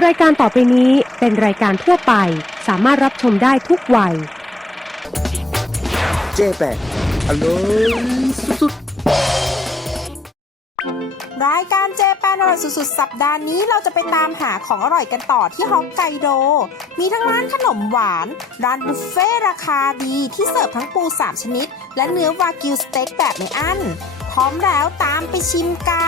รายการต่อไปนี้เป็นรายการทั่วไปสามารถรับชมได้ทุกวัยเจแปนอร่อยสุดรายการเจแปนอร่อยสุดๆสัปดาห์นี้เราจะไปตามหาของอร่อยกันต่อที่ฮอกไกโด มีทั้งร้านขนมหวาน ร้านบุฟเฟ่ราคาดีที่เสิร์ฟทั้งปู3ชนิด และเนื้อวากิวสเต็กแบบไม่อั้น พร้อมแล้วตามไปชิมกัน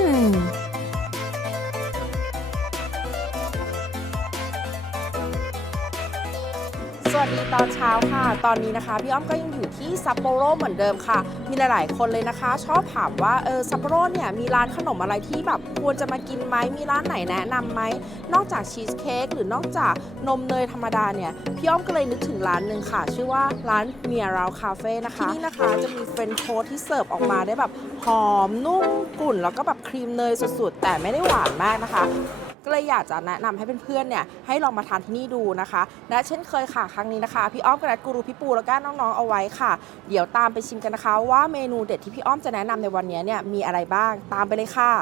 สวัสดีตอนเช้าค่ะ ตอนนี้นะคะพี่อ้อมก็ยังอยู่ที่ซัปโปโรเหมือนเดิมค่ะ มีหลายๆคนเลยนะคะ ชอบถามว่าซัปโปโรเนี่ยมีร้านขนมอะไรที่แบบควรจะมากินไหมมีร้านไหนแนะนำไหมนอกจากชีสเค้กหรือนอกจากนมเนยธรรมดาเนี่ยพี่อ้อมก็เลยนึกถึงร้านหนึ่งค่ะ ชื่อว่าร้านเมียราคาเฟ่นะคะที่นี่นะคะจะมีเฟรนช์โทสต์ที่เสิร์ฟออกมาได้แบบหอมนุ่มกลุ่นแล้วก็แบบครีมเนยสุดๆแต่ไม่ได้หวานมากนะคะก็เลยอยากจะแนะนำให้เพื่อนๆเนี่ยให้ลองมาทานที่นี่ดูนะคะและเช่นเคยค่ะครั้งนี้นะคะพี่อ้อมกับนัดกูรูพี่ปูแล้วก็น้องๆเอาไว้ค่ะเดี๋ยวตามไปชิมกันนะคะว่าเมนูเด็ดที่พี่อ้อมจะแนะนำในวันนี้เนี่ยมีอะไรบ้างตามไปเลยค่ะ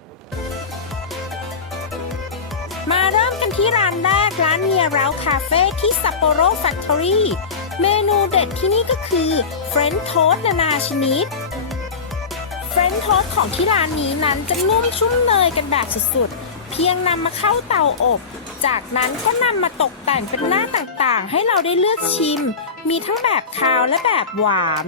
มาเริ่มกันที่ร้านแรกร้านเนียราคาเฟ่ที่ซัปโปโรแฟคทอรี่เมนูเด็ดที่นี่ก็คือเฟรนช์โทสต์นานาชนิดเฟรนช์โทสต์ของที่ร้านนี้นั้นจะนุ่มชุ่มเนยกันแบบสุดๆเพียงนำมาเข้าเตาอบ จากนั้นก็นำมาตกแต่งเป็นหน้าต่างๆให้เราได้เลือกชิม มีทั้งแบบคาวและแบบหวาน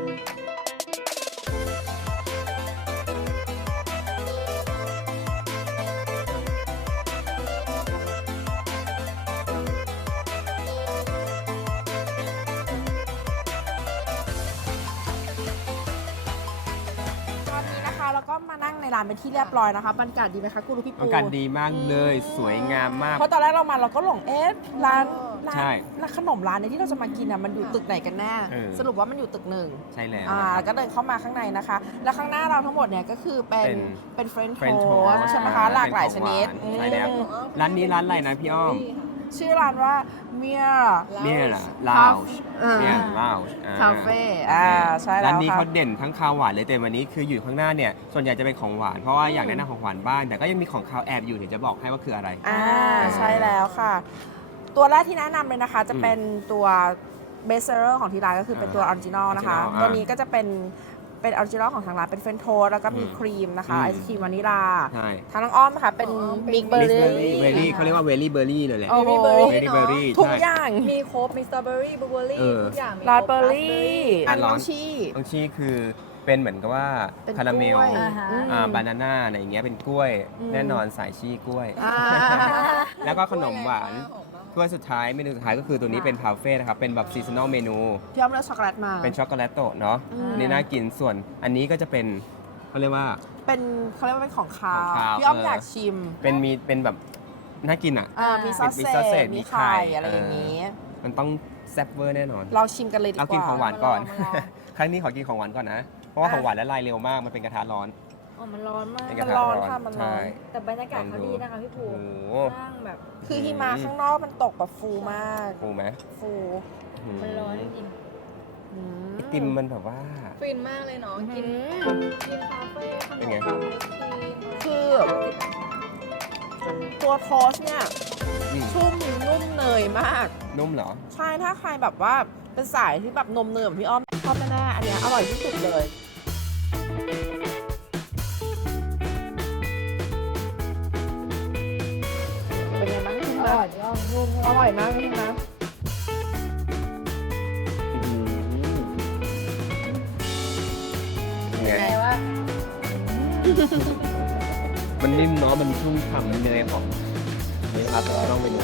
แล้วก็มานั่งในร้านเป็นที่เรียบร้อยนะคะบรรยากาศดีไหมคะกูรู้พี่ปูบรรยากาศดีมากเลยสวยงามมากเพราะตอนแรกเรามาเราก็หลงร้านใช่ขนมร้านในที่เราจะมากินอ่ะมันอยู่ตึกไหนกันแน่สรุปว่ามันอยู่ตึกหนึ่งใช่แล้วก็เดินเข้ามาข้างในนะคะแล้วข้างหน้าเราทั้งหมดเนี่ยก็คือเป็นเฟรนช์โทสต์ใช่ไหมคะหลากหลายชนิดใช่แล้วร้านนี้ร้านอะไรนะพี่อ้อมชื่อร้านว่าเมียลาวช์คาเฟ่ใช่แล้วร้านนี้เขาเด่นทั้งคาวหวานเลยแต่วันนี้คืออยู่ข้างหน้าเนี่ยส่วนใหญ่จะเป็นของหวานเพราะว่าอยากแนะนำของหวานบ้างแต่ก็ยังมีของคาวแอบอยู่เดี๋ยวจะบอกให้ว่าคืออะไรใช่แล้วค่ะตัวแรกที่แนะนำเลยนะคะจะเป็นตัวเบสเซอร์ของที่ร้านก็คือเป็นตัวออริจินอลนะคะตัวนี้ก็จะเป็นออริจินอลของทางร้านเป็นเฟรนช์โทสต์แล้วก็มีครีมนะคะไอศครีมวานิลาทางน้องอ้อมค่ะเป็นมิกเบอร์รี่เขาเรียกว่าเวลี่เบอร์รี่เลยแหละเวลี่เบอร์รี่ทุกอย่างมีครบมีสตรอเบอรี่บลูเบอร์รี่ทุกอย่างมีราสเบอร์รี่อันน้องชี่คือเป็นเหมือนกับว่าคาราเมลบานาน่าอะไรอย่างเงี้ยเป็นกล้วยแน่นอนสายชี่กล้วยแล้วก็ขนมหวานถ้วยสุดท้ายเมนูสุดท้ายก็คือตัวนี้เป็นพาเฟ่นะครับเป็นแบบซีซันนอลเมนูพี่อ้อมเลือกช็อกโกแลตมาเป็นช็อกโกแลตโตะเนาะนี่น่ากินส่วนอันนี้ก็จะเป็นเขาเรียกว่าเป็นของคาวพี่อ้อมอยากชิมเป็นแบบน่ากินอ่ะมีซอสเศษมีไข่อะไรอย่างนี้มันต้องแซ่บเวอร์แน่นอนเราชิมกันเลยดีกว่าเอากินของหวานก่อนครั้งนี้ขอกินของหวานก่อนนะเพราะว่าของหวานละลายเร็วมากมันเป็นกระทะร้อนมันร้อนมากมันร้อนค่ะมันร้อนแต่บรรยากาศเขาดีนะคะพี่ภูนั่งแบบคือหิมะข้างนอกมันตกแบบฟูมากฟูไหมฟูมันร้อนจริงไอติมมันแบบว่าฟินมากเลยเนาะกินคาเฟ่ขนมแบบคือตัวโทสเนี่ยชุ่มนุ่มเนยมากนุ่มเหรอใช่ถ้าใครแบบว่าเป็นสายที่แบบนมเนยแบบพี่อ้อมชอบแน่ๆอันนี้อร่อยที่สุดเลยเป็นไงบ้างคุณอร่อยมากจริงนะไงว่ามันนิ่มเนาะมันชุ่มฉ่ำในเนยของนี่ครับต้องไปดู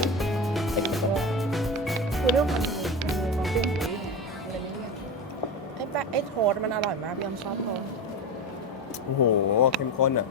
ไอ้โทสมันอร่อยมากพี่อ้อมชอบโทสโอ้โหเข้มข้นอ่ะ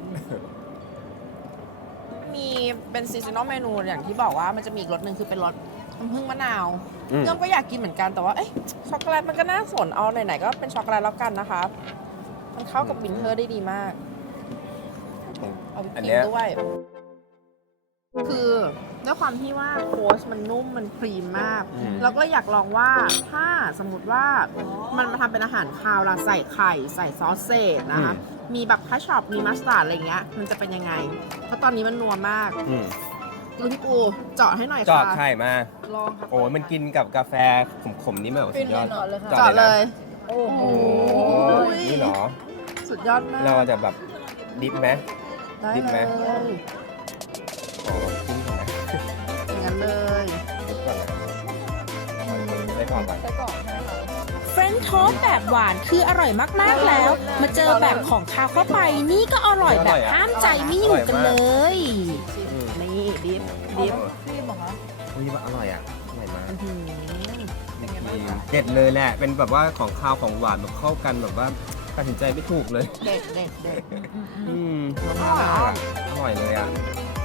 มีเป็นซีซันนอลเมนูอย่างที่บอกว่ามันจะมีอีกรสหนึ่งคือเป็นรสน้ำผึ้งมะนาวเรื่องก็อยากกินเหมือนกันแต่ว่าช็อกโกแลตมันก็น่าสนเอาไหนๆก็เป็นช็อกโกแลตแล้วกันนะคะมันเข้ากับวินเทอร์ได้ดีมากเอาวิปครีมด้วยคือด้วยความที่ว่าโค้ชมันนุ่มมันครีมมากแล้วก็อยากลองว่าถ้าสมมติว่ามันมาทำเป็นอาหารคาวเราใส่ไข่ใส่ซอสเศษนะคะมีแบบคัชชอปมีมัสตาร์ดอะไรเงี้ยมันจะเป็นยังไงเพราะตอนนี้มันนัวมากลุงปูเจาะให้หน่อยค่ะเจาะไข่มาลองค่ะโอ้ยมันกินกับกาแฟขมๆนี่มันแบบสุดยอดเจาะเลยโอ้โหโอ้ยนี่เหรอสุดยอดมากเราจะแบบดิฟไหมได้ดิบไหมเลยอ๋อจิ้มก่อนนะอย่างนั้นเลยดิฟก่อนนะได้ก่อนก่อนไส้กรอกใช่ไหมคะเฟรนช์โทสต์แบบหวานคืออร่อยมากๆแล้ว มาเจอแบบของคาวเข้าไปนี่ก็อร่อยแบบห้ามใจไม่อยู่กันเลยอืมนี่ดิฟดิฟพี่บอกว่าอุ้ยอร่อยอ่ะอร่อยมากอื้อหือเด็ดเลยแหละ เป็นแบบว่าของคาวของหวานแบบเข้ากันแบบว่าตัดสินใจไม่ถูกเลยเด็ดเด็ดเด็ดมากๆอะอร่อยเลยอ่ะ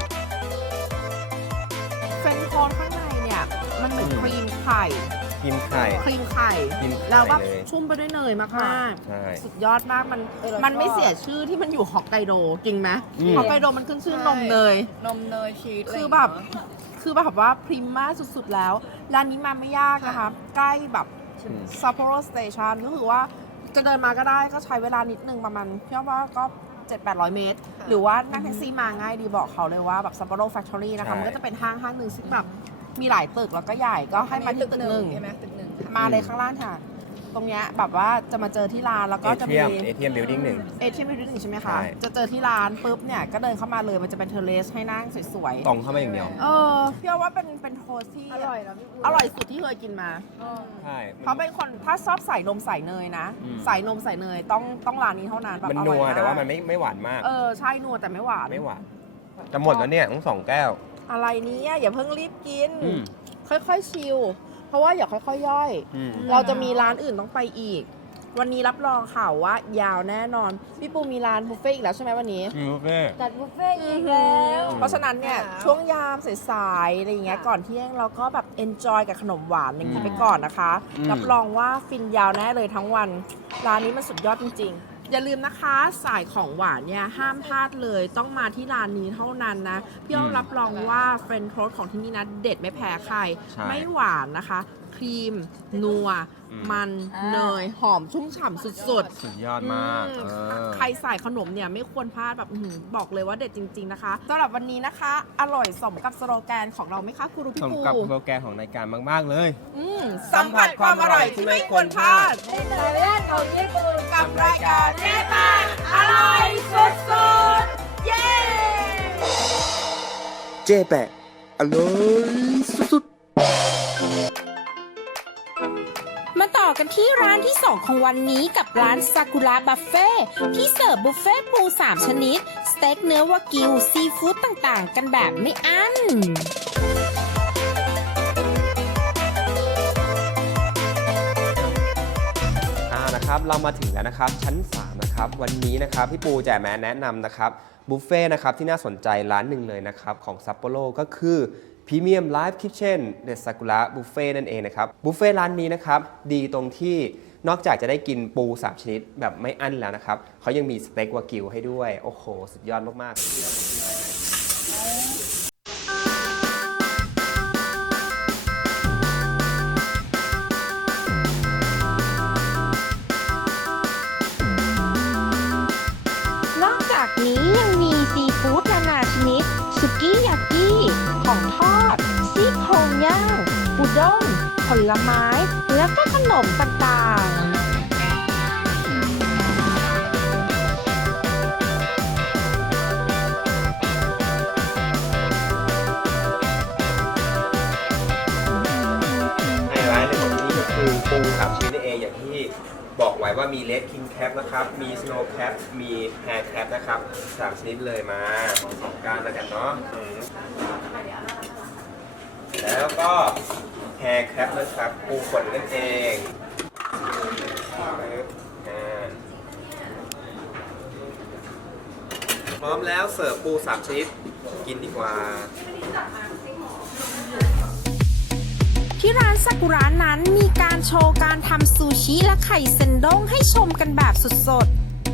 เฟรนช์โทสต์ข้างในเนี่ยมันเหมือนครีมไข่กินไข่ครีมไข่กินไข่แล้วแบบเลยชุ่มไปด้วยเนยมากใช่ๆ สุดยอดมากมันไม่เสียชื่อที่มันอยู่ฮอกไกโดจริงไหมอืมฮอกไกโดมันขึ้นชื่อนมเนยนมเนยชีสคือแบบว่าพรีมมากสุดๆแล้วร้านนี้มาไม่ยากนะคะ ใกล้แบบ ซัปโปโรสเตชันก็คือว่าจะเดินมาก็ได้ก็ใช้เวลานิดนึงประมาณพี่ว่าก็ 700-800 เมตร หรือว่านั่งแท็กซี่มาง่ายดีบอกเขาเลยว่าแบบซัปโปโรแฟคทอรี่นะคะ มันก็จะเป็นห้างหนึ่งซึ่งแบบมีหลายตึกแล้วก็ใหญ่ก็ให้มาที่ตึกหนึ่งใช่ไหมตึกหนึ่งมาเลยข้างล่างค่ะ ตรงเนี้ยแบบว่าจะมาเจอที่ร้านแล้วก็จะมีเอทีเอ็มบิลดิ้งหนึ่งเอทีเอ็มบิลดิ้งใช่ไหมคะใช่จะเจอที่ร้านปุ๊บเนี่ยก็เดินเข้ามาเลยมันจะเป็นเทอร์เลสให้นั่งสวยตรงเข้ามาอย่างเดียวพี่ว่าเป็นโทสต์ที่อร่อยนะพี่อร่อยสุดที่เคยกินมาใช่เขาเป็นคนถ้าชอบใส่นมใส่เนยนะอืมใส่นมใส่เนยต้องร้านนี้เท่านั้นแบบมันอนัร่อยว มากแต่ว่ามันไม่หวานมากใช่นัวแต่ไม่หวานไม่หวาน จะหมดแล้วเนี่ยต้อง2 แก้วอะไรเนี้อย่าเพิ่งรีบกินอืมค่อยๆชิลเพราะว่าอย่าค่อยๆย่อยอืมเราจะมีร้านอื่นต้องไปอีก วันนี้รับรองข่าวว่ายาวแน่นอน พี่ปูมีร้านบุฟเฟ่ต์อีกแล้วใช่ไหมวันนี้บุฟเฟ่ต์จัดบุฟเฟ่ต์อีกแล้วเพราะฉะนั้นเนี่ยช่วงยามสายๆอะไรอย่างเงี้ยก่อนเที่ยงเราก็แบบเอนจอยกับขนมหวานอย่างนี้ไปก่อนนะคะ รับรองว่าฟินยาวแน่เลยทั้งวัน ร้านนี้มันสุดยอดจริงๆ อย่าลืมนะคะสายของหวานเนี่ยห้ามพลาดเลยต้องมาที่ร้านนี้เท่านั้นนะ พี่อ้อมรับรองว่าเฟรนช์โทสต์ของที่นี่นะเด็ดไม่แพ้ใครใช่ไม่หวานนะคะ ครีม นัว มันเนย หอมชุ่มฉ่ำสุดๆสุดยอดมากใครใส่ขนมเนี่ยไม่ควรพลาดแบบบอกเลยว่าเด็ดจริง ๆนะคะสำหรับวันนี้นะคะ อร่อยสมกับสโลแกนของเราไหมคะครูพี่สมปูกับโปรแกรมของรายการมากๆเลยสัมผัสความอร่อยที่ไม่ควรพลาดในสายย่านของญี่ปุ่นกับรายการเจ๊ปานอร่อยสุดๆ เย้เจ๊แปะอร่อยสุดๆมาต่อกันที่ร้านที่ 2 ของวันนี้กับร้านซากุระบุฟเฟ่ที่เสิร์ฟบุฟเฟ่ปู 3 ชนิด สเต็กเนื้อวากิว ซีฟู้ดต่างๆ กันแบบไม่อั้นนะครับเรามาถึงแล้วนะครับชั้น 3 นะครับ วันนี้นะครับพี่ปูแจแมนแนะนำนะครับบุฟเฟ่นะครับที่น่าสนใจร้านหนึ่งเลยนะครับของซัปโปโรก็คือพรีเมียมไลฟ์คิทเช่นเดซากุระบุฟเฟ่นั่นเองนะครับบุฟเฟ่ร้านนี้นะครับดีตรงที่นอกจากจะได้กินปู 3 ชนิดแบบไม่อั้นแล้วนะครับเขายังมีสเต็กวากิวให้ด้วย โอ้โห สุดยอดมากๆนอกจากนี้ยังมีซีฟู้ดนานาชนิด สุกี้ยากิของทอด ซี่โครงย่างอุด้งผลไม้ แล้วก็ขนมต่างๆไฮไลท์เลยของที่นี่ก็คือปู 3 ชนิดนั่นเองอย่างที่บอกไว้ว่ามีเลดคิงแคปนะครับ มีสโนว์แคปมีแฮร์แคปนะครับ 3 ชนิดเลยมาของสองการแล้วกันเนาะแล้วก็แฮร์แคปนะครับปูขนนั่นเองพร้อมแล้วเสิร์ฟปู 3 ชนิดกินดีกว่าที่ร้านซากุระนั้นมีการโชว์การทำซูชิและไข่เซนด้งให้ชมกันแบบสด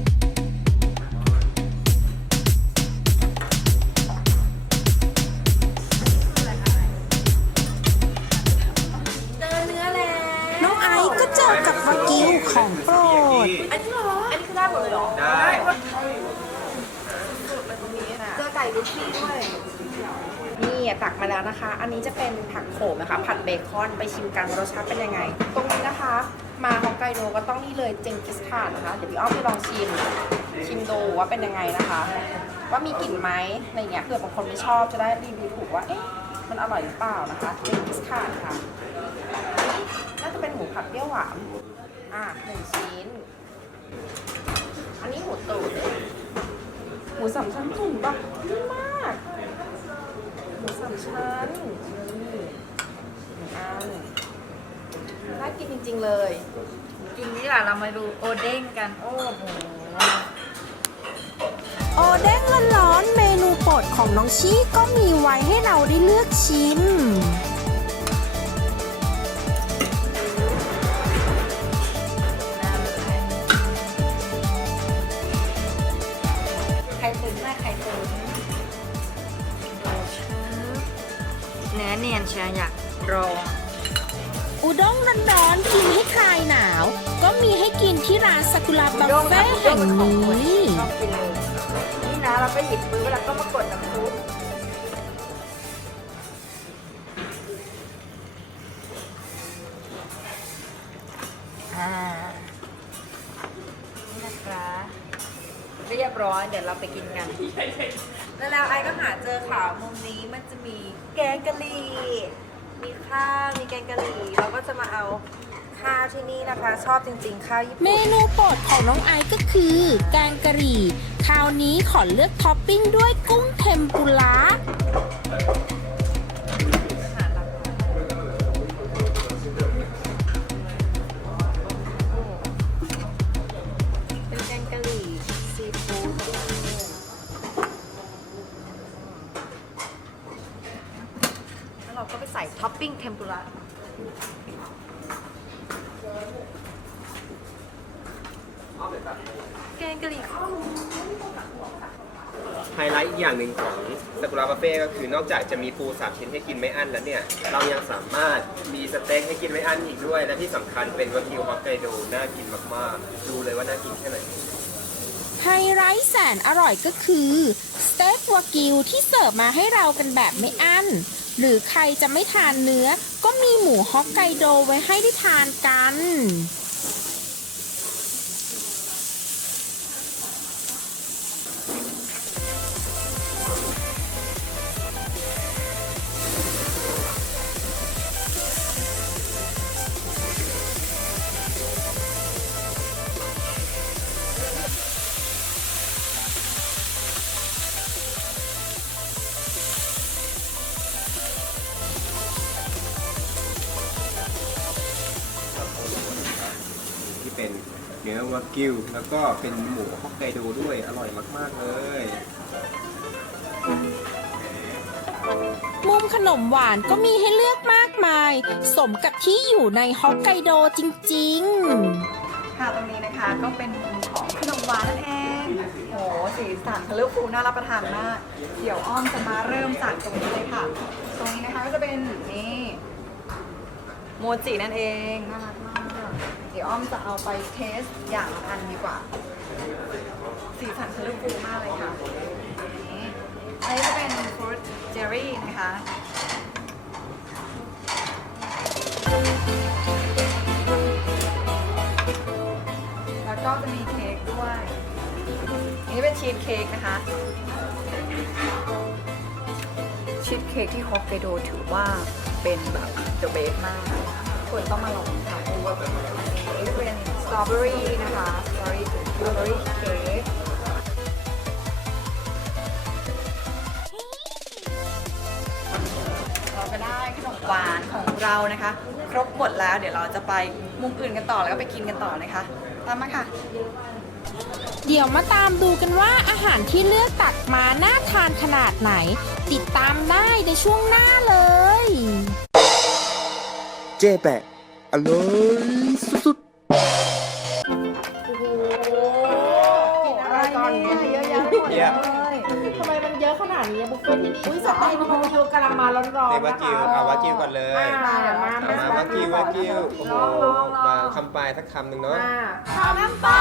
ๆ น้องไอซ์ก็เจอกับวากิวของโปรดอันนี้คือได้หมดเลยเหรอได้เจอไก่ลูกชิ้นด้วย นี่อ่ะตักมาแล้วนะคะ อันนี้จะเป็นผักโขมนะคะ ผัดเบคอนไปชิมกันว่ารสชาติเป็นยังไง ตรงนี้นะคะ มาฮอกไกโดก็ต้องนี่เลยเจงกิสข่านนะคะ เดี๋ยวพี่อ้อมไปลองชิมดูว่าเป็นยังไงนะคะ ว่ามีกลิ่นไหมอะไรเงี้ยเผื่อบางคนไม่ชอบจะได้รีวิวถูกว่าเอ๊ะมันอร่อยหรือเปล่านะคะเจงกิสข่านค่ะน่าจะเป็นหมูผัดเปรี้ยวหวาน1 ชิ้น อันนี้หมูตุ๋นหมูสามชั้นตุ๋นแบบดีมากหมูสามชั้นนี่1 อันน่ากินจริงๆเลยกินนี่แหละเรามาดูโอเด้งกันโอ้โหโอเด้งร้อนๆเมนูโปรดของน้องชี่ก็มีไว้ให้เราได้เลือกชิมไข่ตุ๋นไข่ตุ๋นเนื้อเนียนเชียร์อยากลองอุด้งร้อนๆกินให้คลายหนาว ก็มีให้กินที่ร้านซากุระบัฟเฟ่แห่งนี้ชอบกินเลยนี่นะเราก็หยิบปื้อแล้วก็มากดน้ำซุปนี่นะคะเรียบร้อยเดี๋ยวเราไปกินกัน แล้วไอ้ก็หาเจอข่าวมุมนี้มันจะมีแกงกะหรี่มีข้าวมีแกงกะหรี่เราก็จะมาเอาข้าวที่นี่นะคะ ชอบจริงๆข้าวญี่เมปุ่นนูโปรดของน้องไอซ์ก็คือแกงกะหรี่ คราวนี้ขอเลือกท็อปปิ้งด้วยกุ้งเทมปุระเป็นแกงกะหรี่ซีฟู้ดแล้วเราก็ไปใส่ท็อปปิ้งเทมปุระแกงกะหรี่ข้าวไฮไลท์อีกอย่างหนึ่งของซากุระบุฟเฟ่ก็คือนอกจากจะมีปู3 ชิ้นให้กินไม่อั้นแล้วเนี่ย เรายังสามารถมีสเต็กให้กินไม่อั้นอีกด้วย และที่สำคัญเป็นวากิวฮอกไกโดน่ากินมากๆ ดูเลยว่าน่ากินแค่ไหนไฮไลท์แสนอร่อยก็คือสเต็กวากิวที่เสิร์ฟมาให้เรากันแบบไม่อั้น หรือใครจะไม่ทานเนื้อ ก็มีหมูฮอกไกโดไว้ให้ได้ทานกันที่เป็นเนื้อวากิวแล้วก็เป็นหมูฮอกไกโดด้วยอร่อยมากๆเลยมุมขนมหวานก็มีให้เลือกมากมาย สมกับที่อยู่ในฮอกไกโดจริงๆค่ะตรงนี้นะคะก็เป็นมุมของขนมหวานนั่นเองโหสีสันทะลุฟูน่ารับประทานมากเดี๋ยวอ้อมจะมาเริ่มจากตรงนี้เลยค่ะ ตรงนี้นะคะก็จะเป็นนี่โมจินั่นเองน่ารักมากเดี๋ยวอ้อมจะเอาไปเทสอย่างละอันดีกว่าสีสันทะลุฟูมากเลยค่ะนี่อันนี้จะเป็นฟรุตเจอรี่นะคะ แล้วก็จะมีเค้กด้วย อันนี้เป็นชีสเค้กนะคะ ชีสเค้กที่ฮอกไกโดถือว่าเป็นแบบเดอะเบสมากควรต้องมาลองค่ะอันนี้เป็นสตรอเบอรี่นะคะสตรอเบอรี่เค้กเราก็ได้ขนมหวานของเรานะคะ ครบหมดแล้วเดี๋ยวเราจะไปมุมอื่นกันต่อแล้วก็ไปกินกันต่อนะคะ ตามมาค่ะเดี๋ยวมาตามดูกันว่าอาหารที่เลือกตักมาน่าทานขนาดไหน ติดตามได้ในช่วงหน้าเลยเจ๊แปะอร่อยสุดกินอะไรก่อนเนี่ยเยอะแยะไปหมดเลยทำไมมันเยอะขนาดนี้บุฟเฟ่ที่นี่อุ้ยสเต็กวากิวกำลังมาร้อนๆเต็มวานะกิวคะเอาวากิวก่อนเลยมาเอามาวากิววากิวโอ้โหมาคำปลายสักคำหนึ่งเนาะข้าวน้ำปลา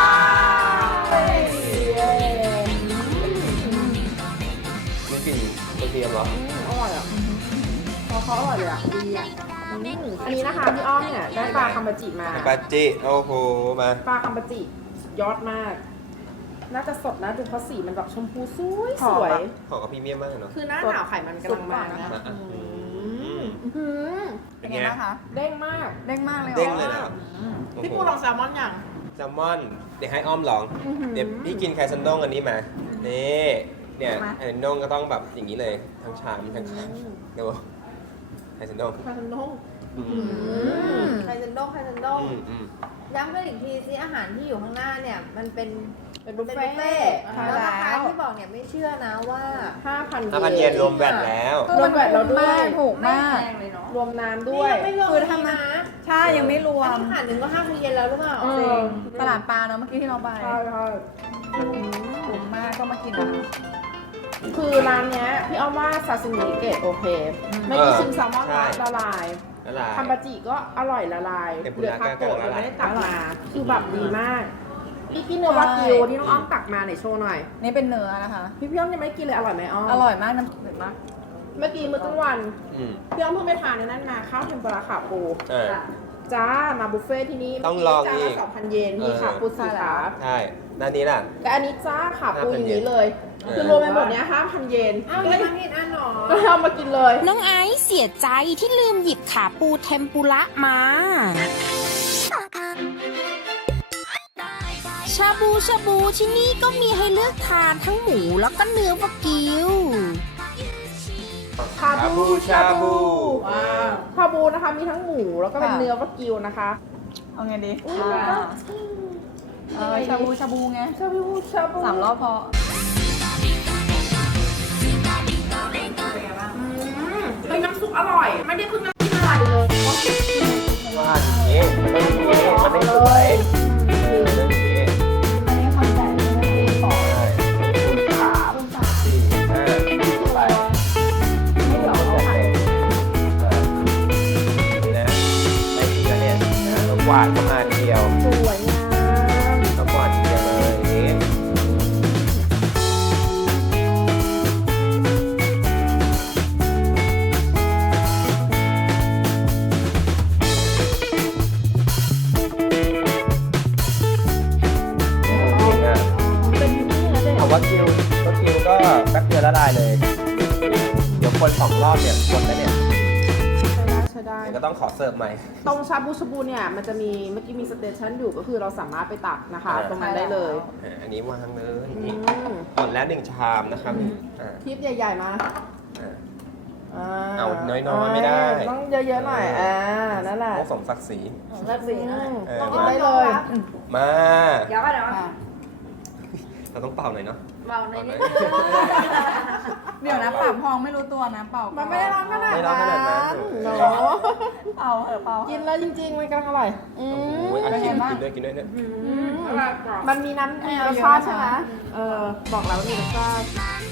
มีกลิ่นกระเทียมเหรออร่อยอ่ะเขาอร่อยเลยอ่ะดีอ่ะอันนี้นะคะพี่อ้อมเนี่ยได้ปลาคัมบาจิมาปาจิ โอ้โห มาปลาคัมบาจิสุดยอดมาก น่าจะสดนะดูเพราะสีมันแบบชมพูสวยสวยของกับพรีเมียมมากเนาะคือหน้าหนาวไขมันกำลังมานะมาอ่ะเป็นไงบ้างคะเด้งมากเด้งมากเลยหรอเด้งเลยนะครับพี่ปูลองแซลมอนอย่างแซลมอน เดี๋ยวให้อ้อมลอง เดี๋ยวพี่กินไข่ซันด้งอันนี้มา นี่เนี่ยไข่ซันด้งก็ต้องแบบอย่างนี้เลย ทั้งชามทั้งคำดูไข่ซันด้งปลาคัมด้งไคเซนด้งไคเซนด้งอืมย้ำกันอีกทีซิอาหารที่อยู่ข้างหน้าเนี่ย มันเป็นเป็นบุฟเป็นเฟ่บุฟเฟ่ต์ใช่แล้วแล้ราคาว ที่บอกเนี่ยไม่เชื่อนะว่า 5,000 5,000 เยนรวมแบตแล้วรวมแบตเราด้วยถูกไม่มากแพงเลยเนาะรวมน้ำนี่ด้วยยังไม่รวมคือทำมานะใช่ยังไม่รวอันมนี้อาหารหนึ่งก็5,000 เยนแล้วหรือเปล่าเออตลาดปลาเนาะเมื่อกี้ที่เราไปใช่ใช่คุ้มมากก็มากินนะคะคือร้านเนี้ยพี่อ้อมว่าซาซิมิเกรดโอเคไม่ได้ชิมแซลมอนใช่ละลายแล้วล่ะคัมบาจิก็อร่อยละลายเทมปุเหลืระอทาโกะก็ละลายไม่ได้ตักมาคือแบบดีมากพี่กินเนื้อวากิวที่น้องอ้อมตักมาไหนโชว์หน่อยนี่เป็นเนื้อนะคะพี่อ้อมยังไม่ได้กินเลยอร่อยไหมอ้อมอร่อยมากน้ำเผ็ดมากเมื่อกี้มื้อกลางวันอืมพี่อ้อมเพิ่งไปทานในนั้นมาข้าวเทมปุระขาปูอ่าจ้ามาบุฟเฟ่ที่นี่ต้องลองจานอีละก 2,000 เยนมีขาปูสี่ขาใช่ด้านนี้ล่ะแต่อันนี้จ้าขาปูอย่างนี้เลยเออคือรวมไปหมดเนี้ย5,000 เยนอ้าวยังผิดอันหรอก็เอามากินเลยน้องไอซ์เสียใจที่ลืมหยิบขาปูเทมปุระมา ชาบูที่นี่ก็มีให้เลือกทานทั้งหมูแล้วก็เนื้อวากิวชาบูชาบูว้าวชาบูนะคะมีทั้งหมูแล้วก็เป็นค่ะเนื้อวากิวนะคะเอาไงดีอุ๊ยชาบูไงชาบู 3 รอบพอเฮ้ยน้ำซุปอร่อย ไม่ได้เพิ่งน้ำจิ้มอะไรเลยว่าอย่างนี้มันไม่ดีมันไม่สวยอย่างนี้ใช่4 5ไปไม่เอาไปนะไม่ดีนะเนี่ยแล้วกวาดเข้ามาทีเดียวสวยงามแล้วกวาดทีเดียวเลยอย่างนี้เอาวัตกิวก็แป๊บเดียวละลายเลย เดี๋ยวคน2 รอบเนี่ยคนแล้วเนี่ยใช้ได้เดี๋ยวก็ต้องขอเสิร์ฟใหม่ตรงชาบูเนี่ยมันจะมีเมื่อกี้มีสเตชันอยู่ก็คือเราสามารถไปตักนะคะ ตรงนั้นได้เลยอันนี้วางเลยอืนี่มหมดแล้ว1 ชามนะครับอ่าทิปใหญ่ๆมาอ่า เอาน้อยๆไม่ได้ต้องเยอะๆหน่อยนั่นแหละต้องสมศักดิ์ศรีรักสีนะเออกินได้เลยมาเดี๋ยวก่อนเดี๋ยวก่อนเราต้องเป่าหน่อยเนาะเบาในอยนิดเดี๋ยวนะปากพองไม่รู้ตัวนะเป่ามันไม่ได้ร้อนขนาดไม่ร้อนขนาดนั้นเนาะเป่าเป่ากินแล้วจริงๆมันกำลังอร่อยโอ้โหอ่ะกินกินด้วยเนี่ยมันมีน้ำมีรสชาติใช่ไหมบอกแล้วว่ามีรสชาติ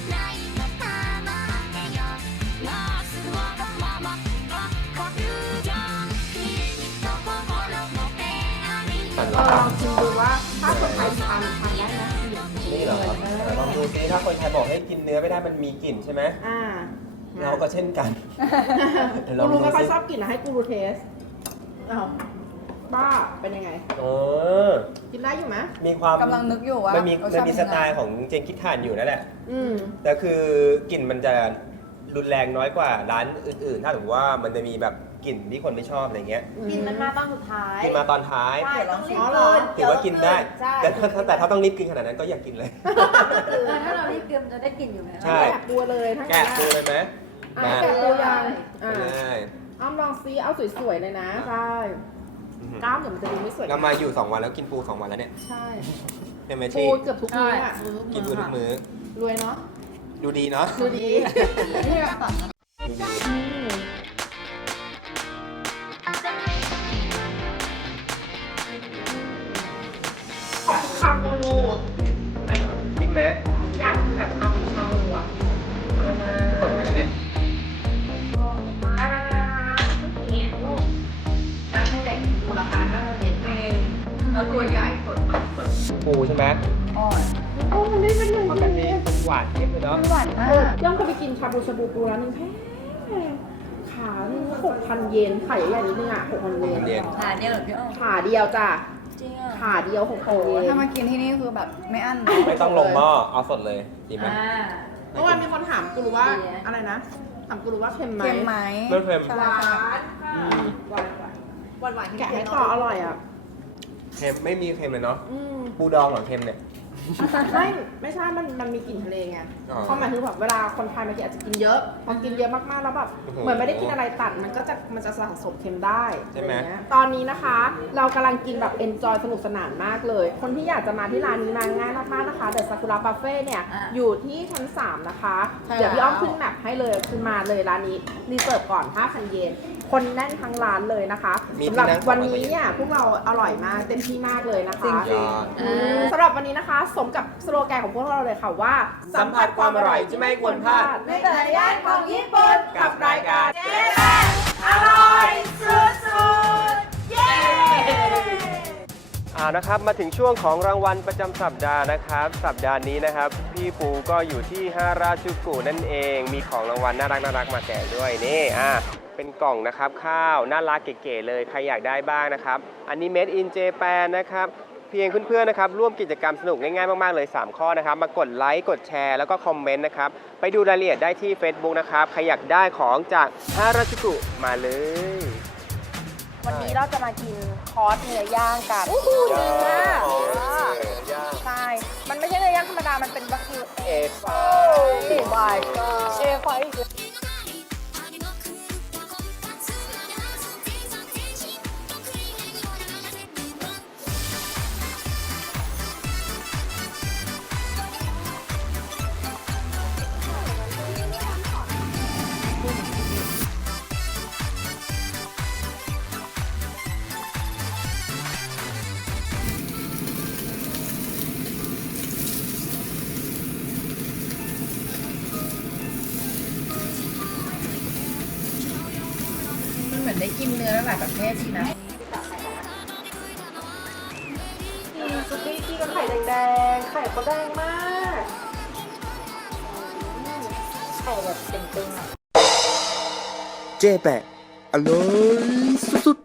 ลองชิมดูว่าถ้าคนไทยทานได้ไหมนี่เหรอลองดูซิถ้าคนไทยบอกให้กินเนื้อไม่ได้มันมีกลิ่นใช่ไหม เราก็เช่นกันกูรู้ไม่ค่อยชอบกลิ่นนะให้กูรูเทสอ้าวบ้าเป็นยังไง กินได้อยู่ไหมมีความกำลังนึกอยู่ว่ามัมันมีสไตล์ของเจงคิดทานอยู่นั่นแหละอืมแต่คือกลิ่นมันจะรุนแรงน้อยกว่าร้านอื่นๆ ถ้าถือว่ามันจะมีแบบกลิ่นที่คนไม่ชอบอะไรเงี้ยกินมันมาตอนสุดท้ายกินมาตอนท้ายใช่ต้องรีบอ๋อเหรกิอนถือว่ากินได้ใช่แต่ถ้าต้องรีบกินขนาดนั้นก็อย่ากินเลยถ้าเรารีบกินจะได้กินอยู่ไหมใช่แกะปูเลยทั้งแกะปูเลยไหมมาแกะปูยังได้อ้อมลองซีเอาสวยๆเลยนะ ใช่กล้ามเดี๋ยวมันจะดูไม่สวยเรามาอยู่2 วันแล้วกินปู2 วันแล้วเนี่ยใช่เห็นไหมปูชีเกือบทุกมื้ออ่ะกินปูทุกมื้อรวยเนาะดูดีเนาะดูดีดูดีบิ๊กแม่ปูใช่ไหมอ่อนโอ้มันได้เป็นอย่างปกติหวานเค็มเลยเนาะหวานมากย่อมเคยไปกินชาบูปูร้านนึงแพงขขา6,000 เยนไข่ใหญ่นิดนึงอ่ะ6,000 เยนเรียนขาเดียวเหรอพี่อ้อมขาเดียวจ้ะจริงอ่ะขาเดียวโอ้ 6,000 เยนถ้ามากินที่นี่คือแบบไม่อั้นไม่ต้องลงหม้อเอาสดเลยดีไหมเมื่อวานมีคนถามกูรู้ว่าอะไรนะ ถามกูรู้ว่าเค็มไหมเค็มไหมไม่เค็มใช่หวานหวานหวานแกะให้ต่ออร่อยอ่ะเค็มไม่มีเค็มเลยเนาะอืมปูดองเหรอเค็มเนี่ยไม่ใช่ มันมีกลิ่นทะเลไงอ๋อเพราะหมายถึงแบบเวลาคนไทยมากินอาจจะกินเยอะ พอกินเยอะมากๆแล้วแบบโอ้โหเหมือนไม่ได้กินอะไรตัด มันจะสะสมเค็มได้ใช่ไหมอะรเงี้ยตอนนี้นะคะ เรากำลังกินแบบ enjoy สนุกสนานมากเลย คนที่อยากจะมาที่ร้านนี้มาง่ายมากๆนะคะ The Sakura Buffet เนี่ย อยู่ที่ชั้น 3 นะคะใช่เดี๋ยวพี่อ้อมแล้วขึ้นแมปให้เลยคือมาเลยร้านนี้รีเสิร์ฟก่อน 5,000 เยน คนแน่นทั้งร้านเลยนะคะมีสำหรับที่นั่งวันนี้เนี่ยพวกเราอร่อยมาก เต็มที่มากเลยนะคะยอดสำหรับวันนี้นะคะ สมกับสโลแกนของพวกเราเลยค่ะว่าสัมผัสความอร่อยที่ไม่ควรพลาดในแต่ละย่านของญี่ปุ่นกับรายการเจ๊แป้งอร่อยสุดๆเย้นะครับมาถึงช่วงของรางวัลประจำสัปดาห์นะครับ สัปดาห์นี้นะครับ พี่ปูก็อยู่ที่ฮาราจูกุนั่นเอง มีของรางวัลน่ารักมาแจกด้วยนี่เป็นกล่องนะครับข้าวน่ารักเก๋ๆเลยใครอยากได้บ้างนะครับ อันนี้ Made in Japan นะครับ เพียงเพื่อนๆนะครับร่วมกิจกรรมสนุกง่ายๆมากๆเลย 3 ข้อนะครับ มากดไลค์กดแชร์แล้วก็คอมเมนต์นะครับ ไปดูรายละเอียดได้ที่ Facebook นะครับใครอยากได้ของจากฮาราจูกุมาเลยวันนี้เราจะมากินคอร์สเนื้อย่างกันดีมาก ใช่ มันไม่ใช่เนื้อย่างธรรมดา มันเป็นบาร์บีคิวเอฟไฟเอฟไฟมันเหมือนได้กินเนื้อหลายประเภทสินะซุกี้ที่กับไข่แดงๆ ไข่เขาแดงมากไข่แบบตึงๆอ่ะเจ๊แปะอร่อยสุด